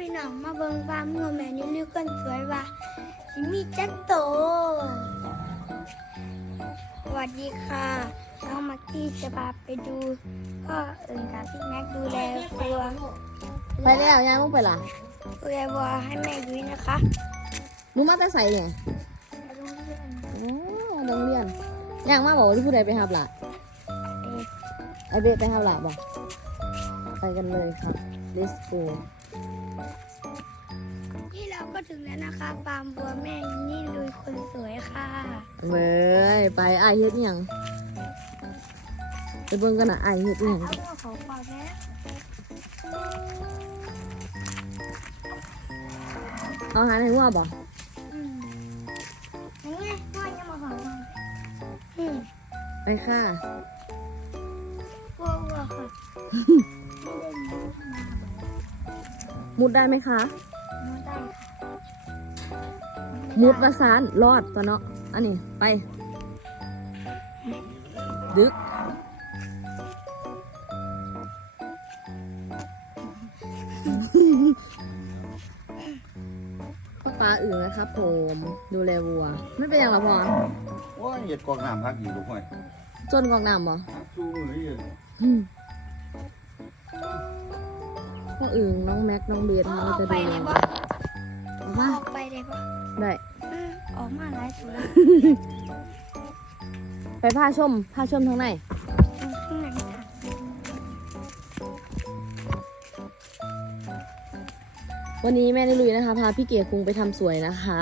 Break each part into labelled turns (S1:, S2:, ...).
S1: พี่น้องมาเบิ่งฟาร์มงัวแม่นิ้วนิ้วคนสวยว่าสิมีจักโตสวัสดีค่ะน้องมักกี้จะพาไปดูก็เอิญกับพี่แม็กดูแลวัว
S2: ไปแล้วยายมึงไปล่ะ
S1: ดูแลวัวให้แม่ยุ้ยนะคะ
S2: มึงมาแต่ใส่เนี่ย
S1: ไปโรงเรียน
S2: โอ้โรงเรียนย่างมาบอกว่าที่ผู้ใดไปหับล่ะ
S1: เอ่อ
S2: ไอเบะไปหับล่ะบอกไปกันเลยค่ะ let's go
S1: ที่เรา ก็ถึงแล้วนะคะฟาร์มวัวแม่นี่ลุยคนสวยค่ะ
S2: เว้ยไปไอายเฮ็ดอิหยังไปเบิ่งกันนะไอายเฮ็ดอิหยัง
S1: เอาวัวของก่อนนะ
S2: เอาหาให้งัวบ่
S1: อืมนี่ไงพ่อยังมาของก่อนอืม
S2: ไปค่ะ
S1: วัววัวค่ะไม่ได้มุดมา
S2: มุดได้ไหมคะ
S1: มุดได้ค่ะ
S2: มุดประสานรอดตัวเนาะ อันนี้ไป ดึกพ่อปลาอื่นนะครับผม ดูแลวัว ไม่เป็นอย่างละพอ
S3: โอ้ยเหยียดกองน้ำพักอยู่ลูกห้อย
S2: จนกองน้ำบ่
S3: สู้มือเหยียด
S2: อืมพ่ออื่นน้องแม็ก น้องเบียร์
S1: พ่อ
S2: เขา
S1: ออก
S2: จะ
S1: ไป
S2: ดูแล
S1: ได้
S2: วั
S1: ปะ
S2: วออก
S1: พ่อ
S2: มา
S1: ออกไปได้ปะ
S2: ได้
S1: อืมออกมาหลายตัวแล้ว
S2: ไปพาชมพาชมทางไหน
S1: ข้างในค่ะ
S2: วันนี้แม่ได้ลุยนะคะ พาพี่เก๋คุงไปทำสวยนะคะ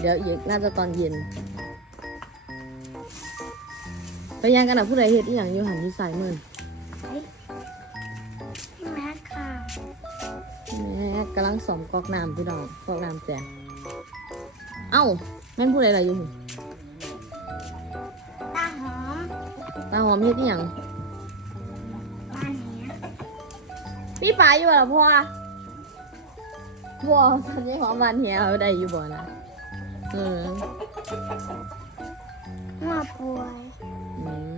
S2: เดี๋ยวอีกน่าจะตอนเย็น ไปยังกันนะผู้ใดเฮ็ดอีหยังอยู่หันที่สายมือ
S1: พี่แม็กค่ะ
S2: แม่กำลังสอมกอกน้ำพี่น้องกอกน้ำแจก เอ้าแม่นผู้ใดล่ะอยู่หั่น
S1: ตาหอม
S2: ตาหอมเฮ็ดอีหยัง
S1: บ้านเนี้ย
S2: พี่ป๋าอยู่เหรอพ่อพ่อสัญญาของบ้านเฮียเอาได้อยู่บ่นะอืม
S1: หัวป่วย
S2: อืม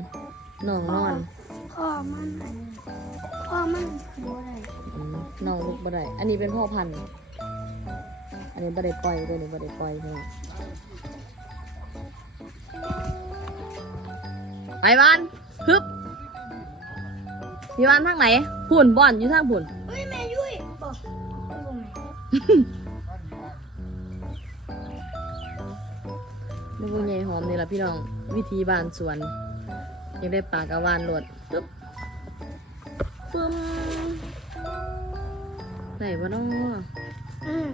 S2: น้องนอน
S1: พ่อมันอันนี้พ่อมันป่วย
S2: อืมน้องลูกบ่ได้อันนี้เป็นพ่อพันธุ์ อันนี้บ่ได้ปล่อยเด้อนี่บ่ได้ปล่อยพี่น้องไปบ้านฮึบพี่บ้านทางไหนพุ่นบ่อนอยู่ทางพุ่น
S1: เฮ้ยแม่ยุ้ยบอกบอกแม่
S2: นี่กูใหญ่หอมนี่ล่ะพี่น้อง วิธีบ้านสวนอยังได้ปลากระวานโหลดตึ๊บปึ้มไหนบ่น้อง
S1: อืม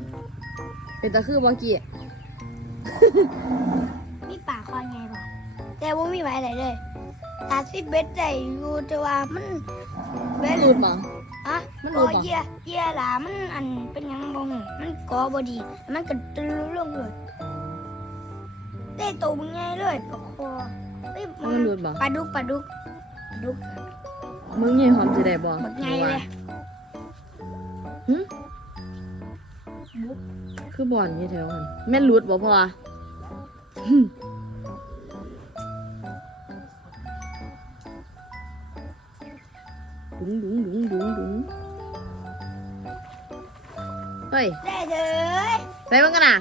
S2: เป็นตะคือบ่กี้
S1: มีปากคอนไงบอกแต่ว่ามีไว้อะไรเลยตาสิเบ็ดได้อยู่แต่ว่ามันเบ็ด
S2: หลุดบ่
S1: อะ
S2: มันหลุ
S1: ก็
S2: ดเหรอ
S1: เยี่ยเยี่ยหลามันอันเป็นหยังบงมันกอบดี มันก็ตลุลงเลยเต้โตมึงไงเลยปลาคอเอ้ย
S2: มันหลุดบ่
S1: ปลาดุกปลาดุกปลาดุก
S2: มึงใหญ่หอมสิได้บ่
S1: บักไงเลย
S2: หึ คือบ่อนอยู่แถวหันแม่นหลุดบ่พ่อหึดุงดุงดุงดุงดุงเฮ้ย
S1: ได้เลย
S2: ไปบ้างกันน่ะ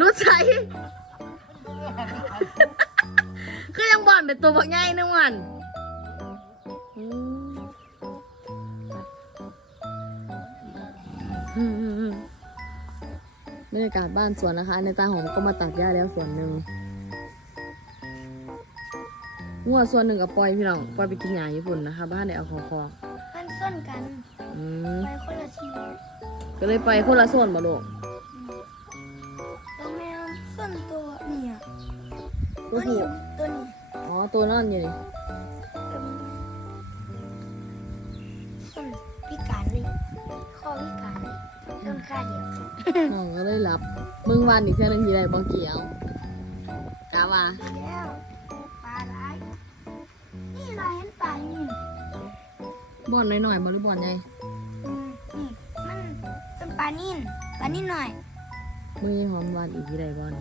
S2: รู้ใจคือยังบ่อนเป็นตัวบักใหญ่นึงวันอืมบ รรยากาศบ้านสวนนะคะ ในตาหอมก็มาตัดหญ้าแล้วส่วนหนึ่งงัวส่วนหนึ่งกับปล่อยพี่น้องปล่อยไปกินหญ้าญี่ปุ่นนะคะ บ้านในเอาคอคอ
S1: มันส้นกัน
S2: อืม
S1: ไปคนละที
S2: ก็เลยไปคนละส่วนบ่ลูก
S1: ตัวแมวส้นตัวเนี่ย
S2: ตั
S1: ตัวว
S2: ผู้
S1: นี้ตัวนี้
S2: อ๋อตัวนอนอยู่นี่
S1: เป็นส้นพิการเลยข้อพิการ เลยส้นขาเดียว
S2: น้องก็เลยรับ มึงวันอีกเท่านึงทีไรบอกเกี่ยวกาว่า
S1: แล้วปลาร้ายนี่เราเห็นปลานี่
S2: บ่อนหน่อยๆบ่หรือบ่อนใหญ่
S1: อืมนี่มันเป็นปลานิ่นปลานิ่นหน่อย
S2: มึงยังหอมวันอีกทีไรบ่อน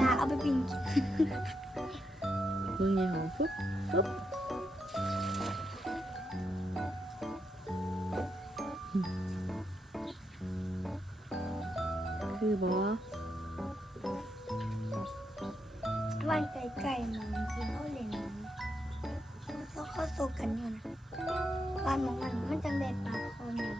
S1: ลาเอาไปปิ้งกิน
S2: มึงยังหอมฟึ๊บฟึ๊บ คือบอ
S1: วันไก่ๆหมันที่เขาเล่นแล้วเขาโซกันอยู่นะบ้านหมองมันมันจังได้ปลาคอหนึ่ง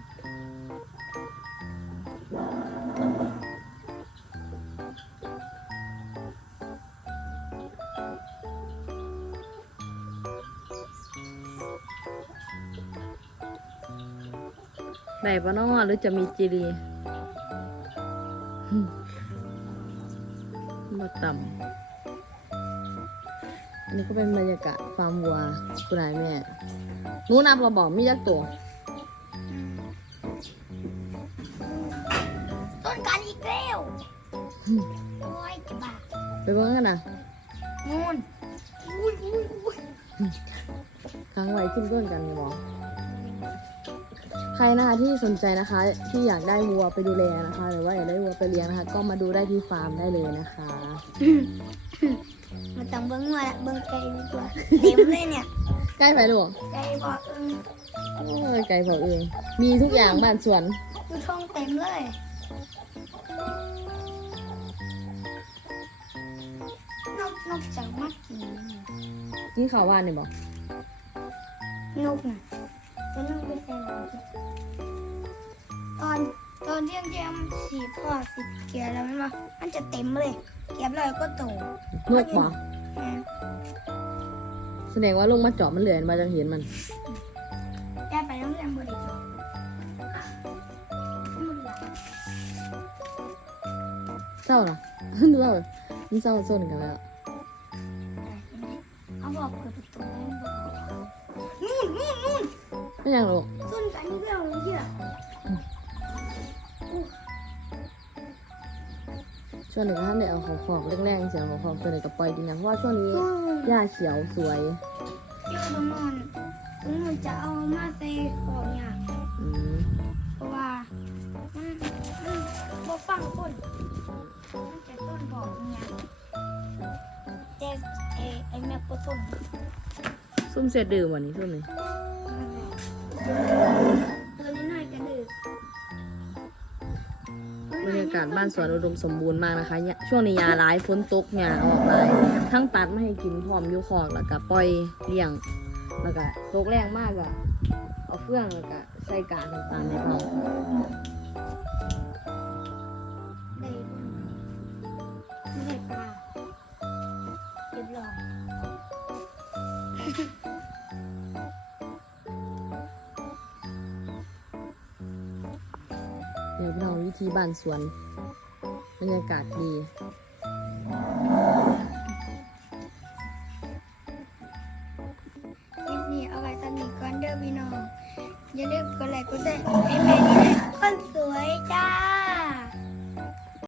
S2: ได้ปะเนาะหรือจะมีจีรีหึ มาต่ำอันนี้ก็เป็นบรรยากาศฟาร์มวัวคุณนายแม่หนูนับเราบอกมียักตัว
S1: ต้นกันอีกแล้วโอ้ยจะบ้า
S2: ไปเบิ่งกันนะ
S1: มูนอุ้ยอุ้ยอุ้ย
S2: ค้างไว้ขึ้นต้นกันเลยบอกใค รนะคะที่สนใจนะคะ ที่อยากได้วัวไปดูแลนะคะ หรือว่าอยากได้วัวไปเลี้ยงนะคะ ก็มาดูได้ที่ฟาร์มได้เลยนะคะ
S1: มาต้องเบิ้งว่าเบิ้งไก่ดีกว่าเต็มเลยเนี่ย
S2: ใกล้ไปหรือเปล่า
S1: ไก่บอกเอิง
S2: โอ้ยไกลเผาเองมีทุกอย่างบ้านสวน
S1: ดูท้องเต็มเลยนกนกจากมากินเนี่ย
S2: นี่ข่าวว่านเนี่ยบอก
S1: นกน่ะจะนกไปใส่หลังตอนตอน เที่ยงเที่ยงสีพ่อสิเกียร์แล้วมันว่ามันจะเต็มเลยเก็บเลยก็โต
S2: นกบอก
S1: แม่
S2: แสดงว่าลงมาเจาะมันเหลือมาจังเห็นมัน
S1: แย่ไปต้องเรียนบริจาคมันหลับ
S2: เศร้าเหรอเศร้ามันเศร้าส้นกันแล้ว
S1: เอาบอกเปิดประตูให้มันบอกนู่นนู่นนู่น
S2: ไม่ยังหรอก ช่วงนี้ก็ท่านได้เอาของขอกแรงๆเสียงของขอกตัวไหนกับปล่อยดีนะเพราะว่าช่วงนี้หญ้าเขียวสวย
S1: เจ้าตรงนั้นตรงนั้นจะเอามาใส่ของเนี่ย
S2: อืม
S1: เพราะว่ามันมันบ่ฟังคนมันจะต้นบอกเนี่ยแต่ไอ้ไอ้แม่ก็ต้น
S2: ซุ่มเสียดื่มวันนี้ซุ่มนี่
S1: ตัว บ
S2: รรยากาศบ้านสวนอุดมสมบูรณ์มากนะคะ ช่วงนี้ยาร้ายฝนตกหญ้าออกหลายทั้งตัดไม่ให้กินพร้อมยูคอกแล้วก็ปล่อยเลี้ยง แล้วก็ตกแรงมากอะเอาเฟื่องแล้วก็ใส่กากน้ำตาลในท้อง
S1: เนี่ย
S2: พี่น้องวิธีบ้านสวนบรรยากาศดี
S1: คลิปนี้เอาไว้สนิทก่อนเด้อพี่น้อง อย่าลืมกดไลค์กดแชร์ให้แม่นี่เลยคนสวยจ้า